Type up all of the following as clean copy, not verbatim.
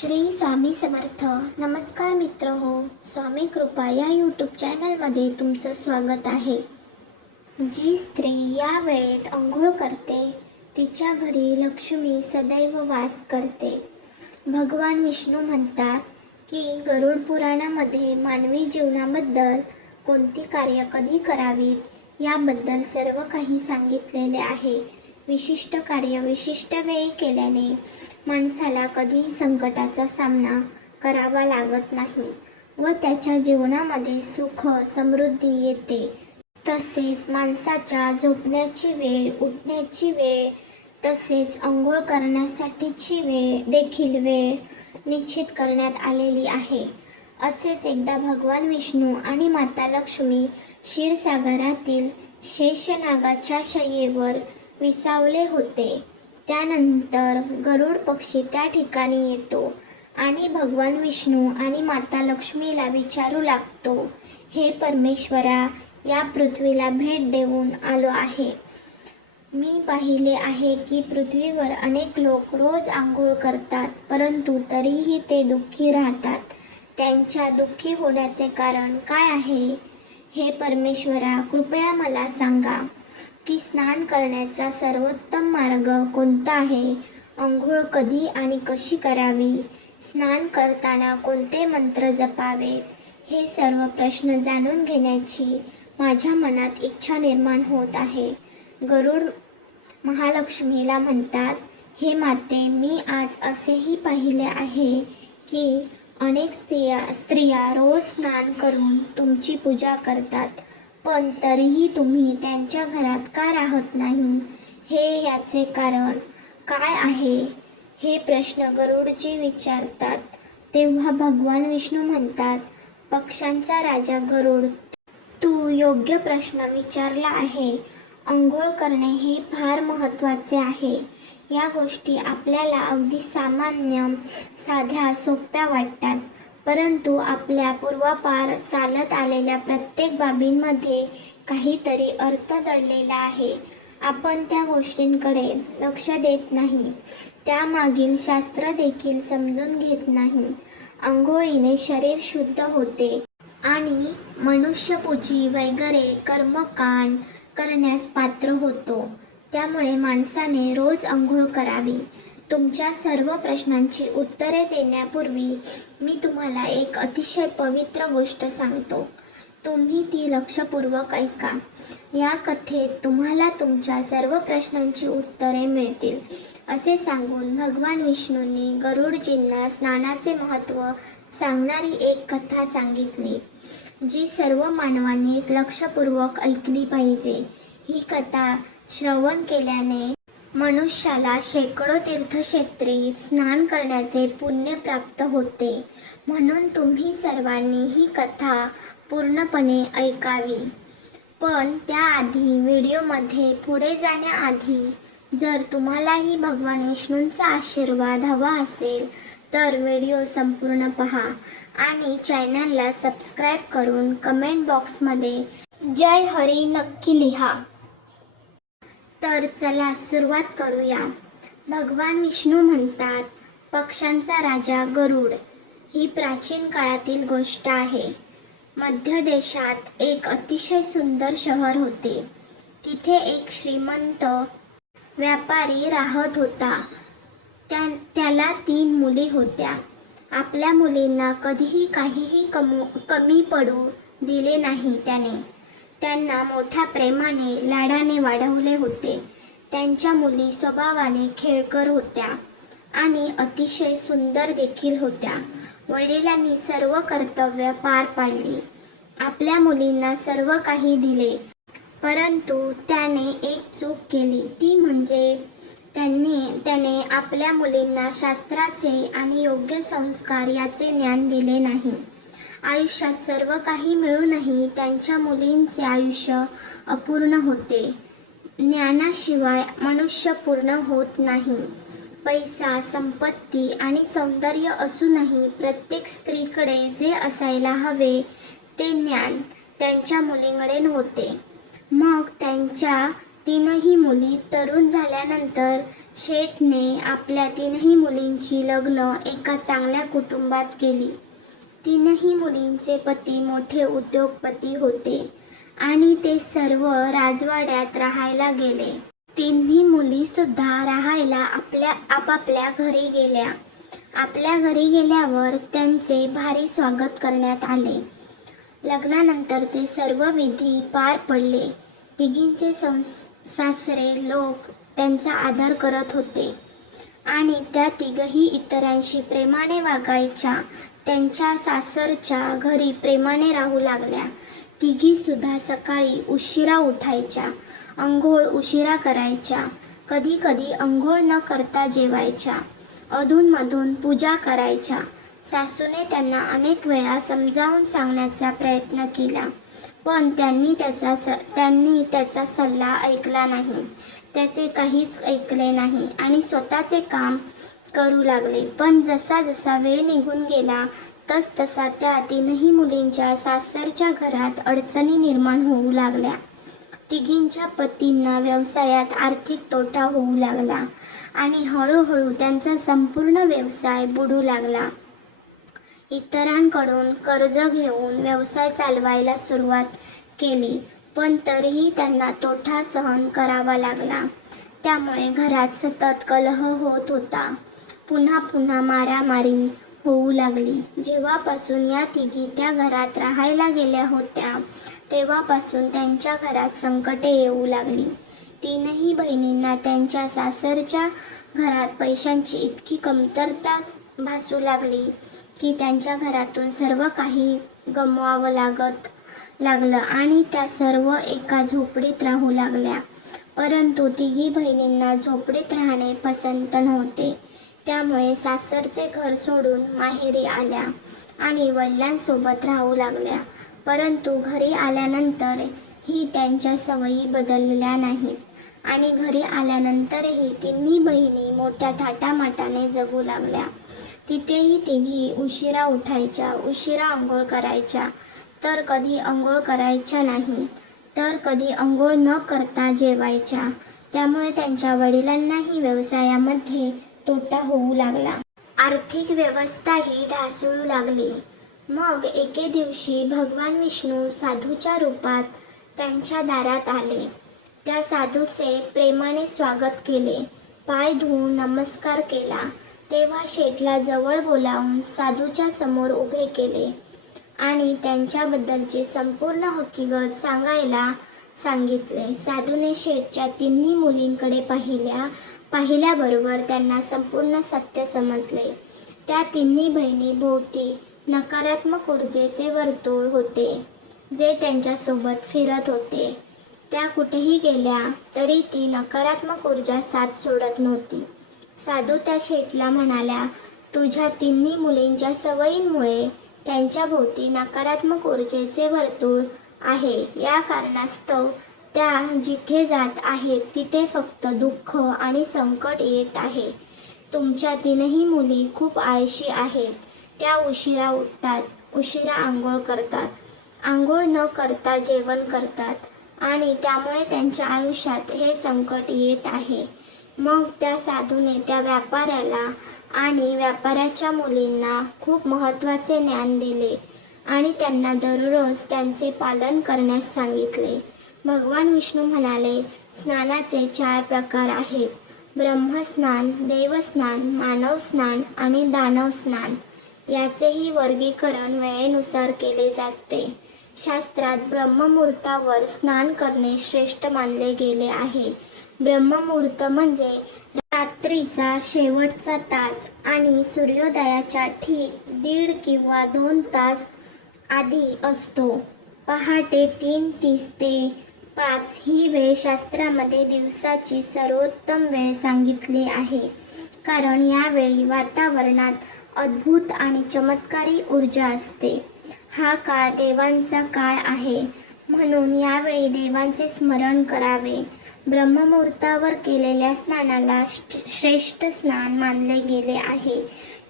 श्री स्वामी समर्थ. नमस्कार मित्र हो, स्वामी कृपा या यूट्यूब चॅनलमध्ये तुमचं स्वागत आहे. जी स्त्री या वेळेत अंघोळ करते तिच्या घरी लक्ष्मी सदैव वास करते. भगवान विष्णू म्हणतात की गरुड पुराणामध्ये मानवी जीवनाबद्दल कोणती कार्य कधी करावीत याबद्दल सर्व काही सांगितलेले आहे. विशिष्ट कार्य विशिष्ट वेळी केल्याने माणसाला कधीही संकटाचा सामना करावा लागत नाही व त्याच्या जीवनामध्ये सुख समृद्धी येते. तसेच माणसाच्या झोपण्याची वेळ, उठण्याची वेळ, तसेच अंघोळ करण्यासाठीची देखील वेळ निश्चित करण्यात आलेली आहे. असेच एकदा भगवान विष्णू आणि माता लक्ष्मी क्षीरसागरातील शेषनागाच्या शय्येवर विसावले होते. त्यानंतर गरुड पक्षी त्या ठिकाणी येतो आणि भगवान विष्णू आणि माता लक्ष्मीला विचारू लागतो, हे परमेश्वरा, या पृथ्वीला भेट देऊन आलो आहे. मी पाहिले आहे की पृथ्वीवर अनेक लोक रोज आंघोळ करतात, परंतु तरीही ते दुःखी राहतात. त्यांच्या दुःखी होण्याचे कारण काय आहे? हे परमेश्वरा, कृपया मला सांगा की स्नान करण्याचा सर्वोत्तम मार्ग कोणता आहे? अंघोळ कधी आणि कशी करावी? स्नान करताना कोणते मंत्र जपावेत? हे सर्व प्रश्न जाणून घेण्याची माझ्या मनात इच्छा निर्माण होत आहे. गरुड महालक्ष्मीला म्हणतात, हे माते, मी आज असेही पाहिले आहे की अनेक स्त्रिया रोज स्नान करून तुमची पूजा करतात, पण तरीही तुम्ही त्यांच्या घरात का राहत नाही? हे याचे कारण काय आहे? हे प्रश्न गरुडजी विचारतात. तेव्हा भगवान विष्णू म्हणतात, पक्ष्यांचा राजा गरुड, तू योग्य प्रश्न विचारला आहे. अंघोळ करणे हे फार महत्त्वाचे आहे. या गोष्टी आपल्याला अगदी सामान्य, साध्या, सोप्या वाटतात, परंतु आपल्या पूर्वापार चालत आलेल्या प्रत्येक बाबींमध्ये काहीतरी अर्थ दडलेला आहे. आपण त्या गोष्टींकडे लक्ष देत नाही, त्यामागील शास्त्र देखील समजून घेत नाही. अंघोळीने शरीर शुद्ध होते आणि मनुष्यपूजी वगैरे कर्मकांड करण्यास पात्र होतो. त्यामुळे माणसाने रोज अंघोळ करावी. तुमच्या सर्व प्रश्नांची उत्तरे देण्यापूर्वी मी तुम्हाला एक अतिशय पवित्र गोष्ट सांगतो. तुम्ही ती लक्षपूर्वक ऐका. या कथेत तुम्हाला तुमच्या सर्व प्रश्नांची उत्तरे मिळतील. असे सांगून भगवान विष्णूंनी गरुडजींना स्नानाचे महत्त्व सांगणारी एक कथा सांगितली, जी सर्व मानवांनी लक्षपूर्वक ऐकली पाहिजे. ही कथा श्रवण केल्याने मनुष्याला शेकडो तीर्थक्षेत्री स्नान करण्याचे पुण्य प्राप्त होते. म्हणून तुम्ही सर्वांनी ही कथा पूर्णपणे ऐकावी. पण त्याआधी, व्हिडिओमध्ये पुढे जाण्याआधी, जर तुम्हालाही भगवान विष्णूंचा आशीर्वाद हवा असेल तर व्हिडिओ संपूर्ण पहा आणि चॅनलला सबस्क्राईब करून कमेंट बॉक्समध्ये जय हरी नक्की लिहा. तर चला सुरुवात करूया. भगवान विष्णू म्हणतात, पक्ष्यांचा राजा गरुड ही प्राचीन काळातील गोष्ट आहे. मध्य देशात एक अतिशय सुंदर शहर होते. तिथे एक श्रीमंत व्यापारी राहत होता. त्याला 3 मुली होत्या. आपल्या मुलींना कधीही काहीही कमी पडू दिले नाही. त्याने त्यांना मोठ्या प्रेमाने, लाडाने वाढवले होते. त्यांच्या मुली स्वभावाने खेळकर होत्या आणि अतिशय सुंदर देखील होत्या. वडिलांनी सर्व कर्तव्य पार पाडली. आपल्या मुलींना सर्व काही दिले, परंतु त्याने एक चूक केली. ती म्हणजे त्याने आपल्या मुलींना शास्त्राचे आणि योग्य संस्कार याचे ज्ञान दिले नाही. आयुष्यात सर्व काही मिळूनही त्यांच्या मुलींचे आयुष्य अपूर्ण होते. ज्ञानाशिवाय मनुष्य पूर्ण होत नाही. पैसा, संपत्ती आणि सौंदर्य असूनही प्रत्येक स्त्रीकडे जे असायला हवे ते ज्ञान त्यांच्या मुलींकडे नव्हते. मग त्यांच्या तीनही मुली तरुण झाल्यानंतर शेठने आपल्या तीनही मुलींची लग्न एका चांगल्या कुटुंबात केली. तीनही मुलींचे पती मोठे उद्योगपती होते आणि ते सर्व राजवाड्यात राहायला गेले. तिन्ही मुली सुद्धा राहायला आपापल्या घरी गेल्या. आपल्या घरी गेल्यावर त्यांचे भारी स्वागत करण्यात आले. लग्नानंतरचे सर्व विधी पार पडले. तिघींचे सासरे लोक त्यांचा आदर करत होते आणि त्या तिघही इतरांशी प्रेमाने वागायच्या. त्यांच्या सासरच्या घरी प्रेमाने राहू लागल्या. तिघी सुद्धा सकाळी उशिरा उठायच्या, अंघोळ उशिरा करायच्या, कधी कधी अंघोळ न करता जेवायच्या, अधूनमधून पूजा करायच्या. सासूने त्यांना अनेक वेळा समजावून सांगण्याचा प्रयत्न केला, पण त्यांनी त्याचा सल्ला ऐकला नाही. त्याचे काहीच ऐकले नाही आणि स्वतःचे काम करू लागले. पण जसा जसा वेळ निघून गेला तसा त्या तीनही मुलींच्या सासरच्या घरात अडचणी निर्माण होऊ लागल्या. तिघींच्या पतींना व्यवसायात आर्थिक तोटा होऊ लागला आणि हळूहळू त्यांचा संपूर्ण व्यवसाय बुडू लागला. इतरांकडून कर्ज घेऊन व्यवसाय चालवायला सुरुवात केली, पण तरीही त्यांना तोटा सहन करावा लागला. त्यामुळे घरात सतत कलह होत होता. पुन्हा पुन्हा मारामारी होऊ लागली. जेव्हापासून या तिघी त्या घरात राहायला गेल्या होत्या तेव्हापासून त्यांच्या घरात संकटे येऊ लागली. तीनही बहिणींना त्यांच्या सासरच्या घरात पैशांची इतकी कमतरता भासू लागली की त्यांच्या घरातून सर्व काही गमवावं लागलं आणि त्या सर्व एका झोपडीत राहू लागल्या. परंतु तिघी बहिणींना झोपडीत राहणे पसंत नव्हते. त्यामुळे सासरचे घर सोडून माहेरी आल्या आणि वडिलांसोबत राहू लागल्या. परंतु घरी आल्यानंतर ही त्यांच्या सवयी बदलल्या नाहीत आणि घरी आल्यानंतरही तिन्ही बहिणी मोठ्या थाटामाटाने जगू लागल्या. तिथेही तिघी उशिरा उठायच्या, उशिरा अंघोळ करायच्या, तर कधी अंघोळ करायच्या नाही, तर कधी अंघोळ न करता जेवायच्या. त्यामुळे त्यांच्या वडिलांनाही व्यवसायामध्ये तोटा होऊ लागला. आर्थिक व्यवस्थाही ढासळू लागली. मग एके दिवशी भगवान विष्णू साधूच्या रूपात त्यांच्या दारात आले. त्या साधूचे प्रेमाने स्वागत केले. पाय धुवून नमस्कार केला. तेव्हा शेठला जवळ बोलावून साधूच्या समोर उभे केले आणि त्यांच्याबद्दलची संपूर्ण हकीकत सांगायला सांगितले. साधूने शेठच्या तिन्ही मुलींकडे पाहिल्याबरोबर त्यांना संपूर्ण सत्य समजले. त्या तिन्ही बहिणी भोवती नकारात्मक ऊर्जेचे वर्तुळ होते जे त्यांच्यासोबत फिरत होते. त्या कुठेही गेल्या तरी ती नकारात्मक ऊर्जा साथ सोडत नव्हती. साधू त्या शेठला म्हणाल्या, तुझ्या तिन्ही मुलींच्या सवयींमुळे त्यांच्या भोवती नकारात्मक ऊर्जेचे वर्तुळ आहे. या कारणास्तव त्या जिथे जात आहेत तिथे फक्त दुःख आणि संकट येत आहे. तुमच्या तीनही मुली खूप आळशी आहेत. त्या उशिरा उठतात, उशिरा आंघोळ करतात, आंघोळ न करता जेवण करतात आणि त्यामुळे त्यांच्या आयुष्यात हे संकट येत आहे. मग त्या साधूने त्या व्यापाऱ्याला आणि व्यापाऱ्याच्या मुलींना खूप महत्त्वाचे ज्ञान दिले आणि त्यांना दररोज त्यांचे पालन करण्यास सांगितले. भगवान विष्णू म्हणाले, स्नानाचे 4 प्रकार आहेत: ब्रह्मस्नान, देवस्नान, मानव स्नान आणि दानव स्नान. याचेही वर्गीकरण वेळेनुसार केले जाते. शास्त्रात ब्रह्ममुहूर्तावर स्नान करणे श्रेष्ठ मानले गेले आहे. ब्रह्ममुहूर्त म्हणजे रात्रीचा शेवटचा तास आणि सूर्योदयाच्या ठीक 1.5 किंवा 2 तास आधी असतो. पहाटे 3:30 ते 5 ही वेळ शास्त्रामध्ये दिवसाची सर्वोत्तम वेळ सांगितली आहे. कारण यावेळी वातावरणात अद्भुत आणि चमत्कारी ऊर्जा असते. हा काळ देवांचा काळ आहे, म्हणून यावेळी देवांचे स्मरण करावे. ब्रह्ममुहूर्तावर केलेल्या स्नानाला श्रेष्ठ स्नान मानले गेले आहे.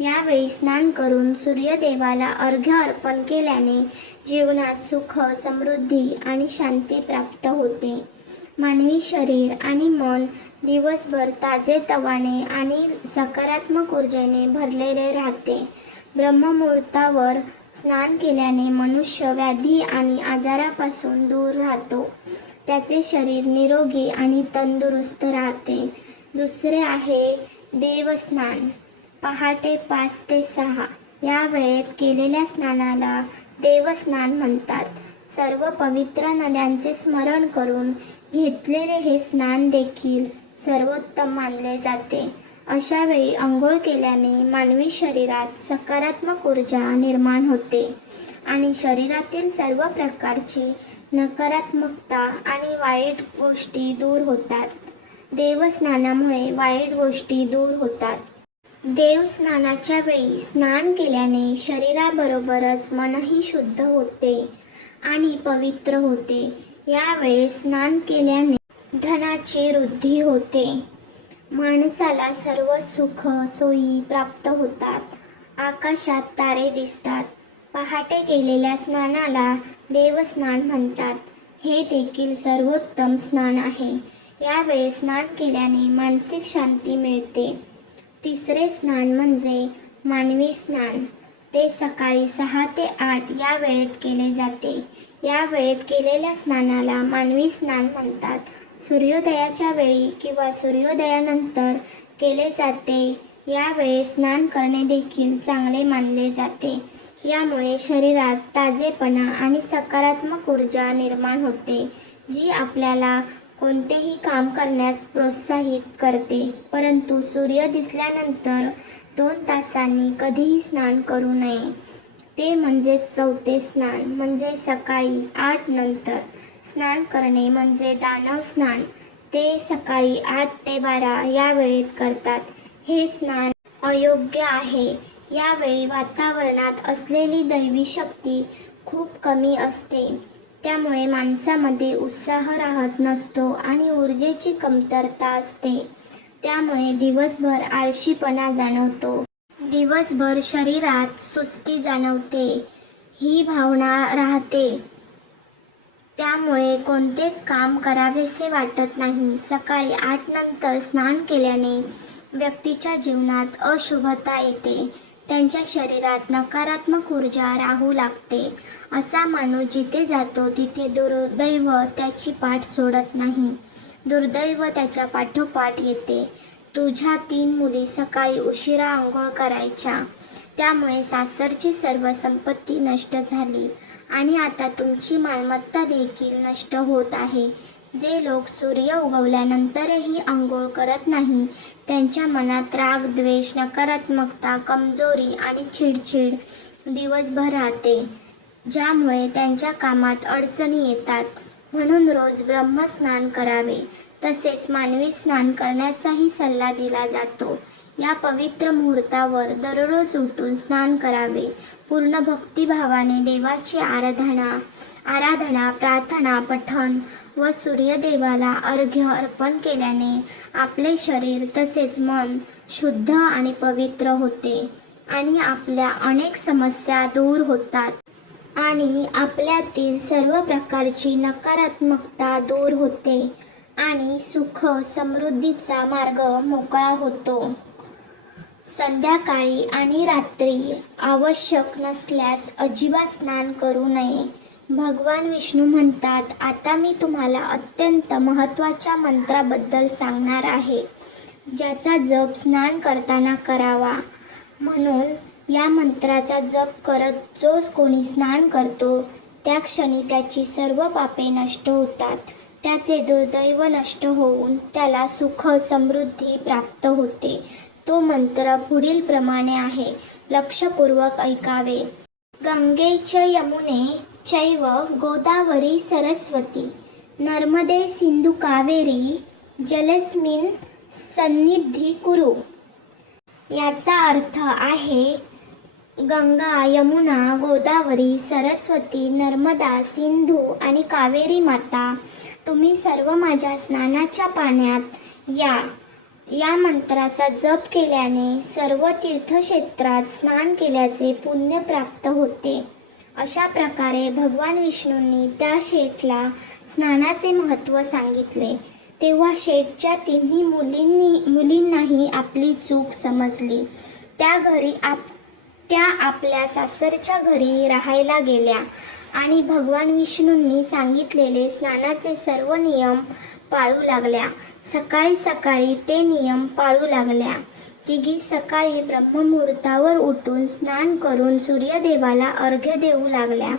यावेळी स्नान करून सूर्यदेवाला अर्घ्य अर्पण केल्याने जीवनात सुख, समृद्धी आणि शांती प्राप्त होते. मानवी शरीर आणि मन दिवसभर ताजेतवाने आणि सकारात्मक ऊर्जेने भरलेले राहते. ब्रह्ममुहूर्तावर स्नान केल्याने मनुष्य व्याधी आणि आजारापासून दूर राहतो. त्याचे शरीर निरोगी आणि तंदुरुस्त राहते. दुसरे आहे देवस्नान. पहाटे 5 ते 6 या वेळेत केलेल्या स्नानाला देवस्नान म्हणतात. सर्व पवित्र नद्यांचे स्मरण करून घेतलेले हे स्नान देखील सर्वोत्तम मानले जाते. अशा वेळी आंघोळ केल्याने मानवी शरीरात सकारात्मक ऊर्जा निर्माण होते आणि शरीरातील सर्व प्रकारची नकारात्मकता आणि वाईट गोष्टी दूर होतात. देवस्नानामुळे वाईट गोष्टी दूर होतात. देवस्नानाच्या वेळी स्नान केल्याने शरीराबरोबरच मनही शुद्ध होते आणि पवित्र होते. यावेळेस स्नान केल्याने धनाची वृद्धी होते. माणसाला सर्व सुख सोयी प्राप्त होतात. आकाशात तारे दिसतात. पहाटे केलेल्या स्नानाला देवस्नान म्हणतात. हे देखील सर्वोत्तम स्नान आहे. यावेळेस स्नान केल्याने मानसिक शांती मिळते. तिसरे स्नान म्हणजे मानवी स्नान. ते सकाळी 6 ते 8 या वेळेत केले जाते. या वेळेत केलेल्या स्नानाला मानवी स्नान म्हणतात. सूर्योदयाच्या वेळी किंवा सूर्योदयानंतर केले जाते. यावेळी स्नान करणे देखील चांगले मानले जाते. यामुळे शरीरात ताजेपणा आणि सकारात्मक ऊर्जा निर्माण होते, जी आपल्याला कोणतेही काम करण्यास प्रोत्साहित करते. परंतु सूर्य दिसल्यानंतर 2 तासांनी कधीही स्नान करू नये. ते म्हणजे चौथे स्नान म्हणजे सकाळी 8 नंतर स्नान करणे म्हणजे दानव स्नान. ते सकाळी 8 ते 12 या वेळेत करतात. हे स्नान अयोग्य आहे. यावेळी वातावरणात असलेली दैवी शक्ती खूप कमी असते. त्यामुळे माणसामध्ये उत्साह राहत नसतो आणि ऊर्जेची कमतरता असते. त्यामुळे दिवसभर आळशीपणा जाणवतो. दिवसभर शरीरात सुस्ती जाणवते. ही भावना राहते. त्यामुळे कोणतेच काम करावेसे वाटत नाही. सकाळी 8 नंतर स्नान केल्याने व्यक्तीच्या जीवनात अशुभता येते. त्यांच्या शरीरात नकारात्मक ऊर्जा राहू लागते. असा माणूस जिथे जातो तिथे दुर्दैव त्याची पाठ सोडत नाही. दुर्दैव त्याच्या पाठोपाठ येते. तुझ्या 3 मुली सकाळी उशिरा आंघोळ करायच्या. त्यामुळे सासरची सर्व संपत्ती नष्ट झाली आणि आता तुमची मालमत्ता देखील नष्ट होत आहे. जे लोक सूर्य उगवल्यानंतरही आंघोळ करत नाही, त्यांच्या मनात राग, द्वेष, नकारात्मकता, कमजोरी आणि चिडचिड दिवसभर राहते, ज्यामुळे त्यांच्या कामात अडचणी येतात. म्हणून रोज ब्रह्मस्नान करावे. तसेच मानवी स्नान करण्याचाही सल्ला दिला जातो. या पवित्र मुहूर्तावर दररोज उठून स्नान करावे. पूर्ण भक्तिभावाने देवाची आराधना, प्रार्थना, पठण व सूर्यदेवाला अर्घ्य अर्पण केल्याने आपले शरीर तसेच मन शुद्ध आणि पवित्र होते आणि आपल्या अनेक समस्या दूर होतात आणि आपल्यातील सर्व प्रकारची नकारात्मकता दूर होते आणि सुख समृद्धीचा मार्ग मोकळा होतो. संध्याकाळी आणि रात्री आवश्यक नसल्यास अजिबात स्नान करू नये. भगवान विष्णू म्हणतात, आता मी तुम्हाला अत्यंत महत्त्वाच्या मंत्राबद्दल सांगणार आहे, ज्याचा जप स्नान करताना करावा. म्हणून या मंत्राचा जप करत जो कोणी स्नान करतो त्या क्षणी त्याची सर्व पापे नष्ट होतात. त्याचे दुर्दैव नष्ट होऊन त्याला सुख समृद्धी प्राप्त होते. तो मंत्र पुढील प्रमाणे आहे. लक्षपूर्वक ऐकावे. गंगे च यमुने चैव गोदावरी सरस्वती नर्मदे सिंधू कावेरी जलस्मिन् सन्निधी कुरु. याचा अर्थ आहे, गंगा, यमुना, गोदावरी, सरस्वती, नर्मदा, सिंधू आणि कावेरी माता, तुम्ही सर्व माझ्या स्नानाच्या पाण्यात या. या मंत्राचा जप केल्याने सर्व तीर्थक्षेत्रात स्नान केल्याचे पुण्य प्राप्त होते. अशा प्रकारे भगवान विष्णूंनी त्या शेठला स्नानाचे महत्त्व सांगितले. तेव्हा शेठच्या तिन्ही मुलींनाही आपली चूक समजली. त्या आपल्या सासरच्या घरी राहायला गेल्या आणि भगवान विष्णूंनी सांगितलेले स्नानाचे सर्व नियम पाळू लागल्या. सकाळी सकाळी ते नियम पाळू लागल्या. तिघी सकाळी ब्रह्ममुहूर्तावर उठून स्नान करून सूर्यदेवाला अर्घ्य देऊ लागल्या.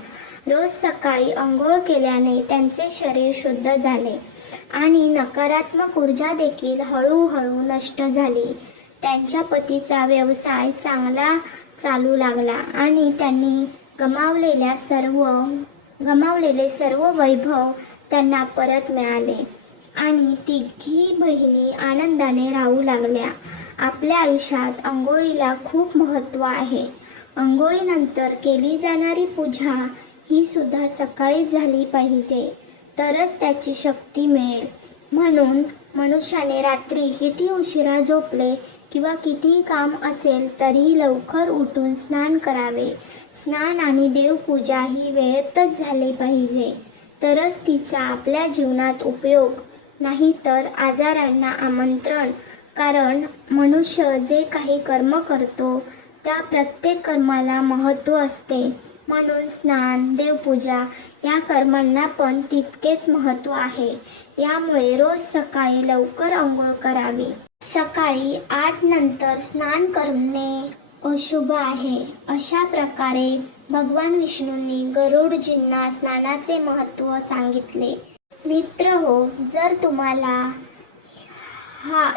रोज सकाळी अंघोळ केल्याने त्यांचे शरीर शुद्ध झाले आणि नकारात्मक ऊर्जा देखील हळूहळू नष्ट झाली. त्यांच्या पतीचा व्यवसाय चांगला चालू लागला आणि त्यांनी गमावलेले सर्व वैभव त्यांना परत मिळाले आणि तिघी बहिणी आनंदाने राहू लागल्या. आपल्या आयुष्यात अंघोळीला खूप महत्त्व आहे. अंघोळीनंतर केली जाणारी पूजा ही सुद्धा सकाळीच झाली पाहिजे, तरच त्याची शक्ती मिळेल. म्हणून मनुष्याने रात्री किती उशिरा झोपले किंवा कितीही काम असेल तरीही लवकर उठून स्नान करावे. स्नान आणि देवपूजा ही वेळेतच झाली पाहिजे, तरच तिचा आपल्या जीवनात उपयोग, नाही तर आजारांना आमंत्रण. कारण मनुष्य जे काही कर्म करतो त्या प्रत्येक कर्माला महत्त्व असते. म्हणून स्नान, देवपूजा या कर्मांना पण तितकेच महत्त्व आहे. यामुळे रोज सकाळी लवकर अंघोळ करावी. सकाळी 8 नंतर स्नान करणे अशुभ आहे. अशा प्रकारे भगवान विष्णूंनी गरुडजींना स्नानाचे महत्त्व सांगितले. मित्रहो, जर तुम्हाला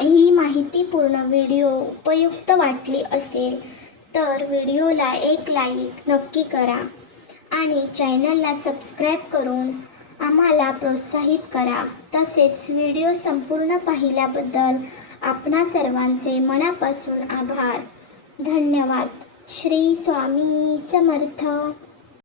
ही माहितीपूर्ण व्हिडिओ उपयुक्त वाटली असेल तर व्हिडिओला एक लाईक नक्की करा आणि चॅनलला सबस्क्राईब करून आम्हाला प्रोत्साहित करा. तसेच व्हिडिओ संपूर्ण पाहिल्याबद्दल आपणा सर्वांचे मनापासून आभार. धन्यवाद. श्री स्वामी समर्थ.